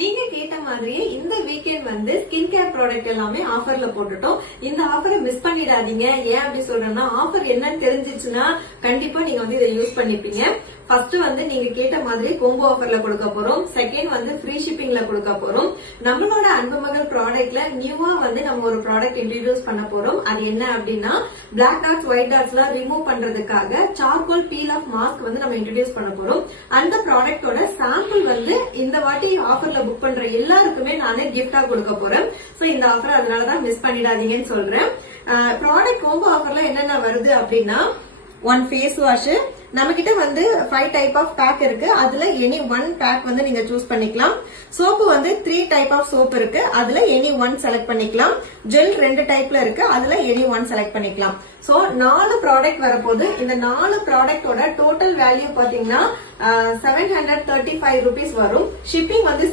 நீங்க கேட்ட மாதிரியே இந்த வீக்கெண்ட் வந்து ஸ்கின் கேர் ப்ராடக்ட் எல்லாமே ஆஃபர்ல போட்டுட்டோம். இந்த ஆஃபரை மிஸ் பண்ணிடாதீங்க. ஏன் அப்படி சொல்றேன்னா, ஆஃபர் என்னன்னு தெரிஞ்சிச்சுன்னா கண்டிப்பா நீங்க வந்து இதை யூஸ் பண்ணிப்பீங்க. ஃபர்ஸ்ட் வந்து நீங்க கேட்ட மாதிரி கோம்போ ஆஃபர்ல கொடுக்க போறோம். செகண்ட் வந்து ஃப்ரீ ஷிப்பிங்ல கொடுக்க போறோம். நம்மளோட அன்பு மகள் ப்ராடக்ட்ல நியூவா வந்து நம்ம ஒரு ப்ராடக்ட் இன்ட்ரோடியூஸ் பண்ண போறோம். அது என்ன அப்படின்னா, பிளாக் டாட்ஸ் ஒயிட் டாட்ஸ் எல்லாம் ரிமூவ் பண்றதுக்காக சார்கோல் பீல் ஆஃப் மாஸ்க் வந்து நம்ம இன்ட்ரோடியூஸ் பண்ண போறோம். அந்த ப்ராடக்டோட சாம்பிள் வந்து இந்த வாட்டி ஆஃபர்ல புக் பண்ற எல்லாருக்குமே நானே கிஃப்டா கொடுக்க போறேன். சோ இந்த ஆஃபர் அதனாலதான் மிஸ் பண்ணிடாதீங்கன்னு சொல்றேன். ப்ராடக்ட் கோம்போ ஆஃபர்ல என்னென்ன வருது அப்படின்னா, 1 ஃபேஸ் வாஷ், நம்ம கிட்ட வந்து 5 டைப் ஆஃப் பேக் இருக்கு. அதுல எனி 1 பேக் வந்து நீங்க சூஸ் பண்ணிக்கலாம். சோப்பு வந்து 3 டைப் ஆஃப் சோப் இருக்கு. அதுல எனி 1 செலக்ட் பண்ணிக்கலாம். ஜெல் 2 டைப்ல இருக்கு. அதுல எனி 1 செலக்ட் பண்ணிக்கலாம். சோ 4 ப்ராடக்ட் வரப்போகுது. இந்த 4 ப்ராடக்டோட டோட்டல் வேல்யூ பாத்தீங்கன்னா 735 rupees வரும். ஷிப்பிங் வந்து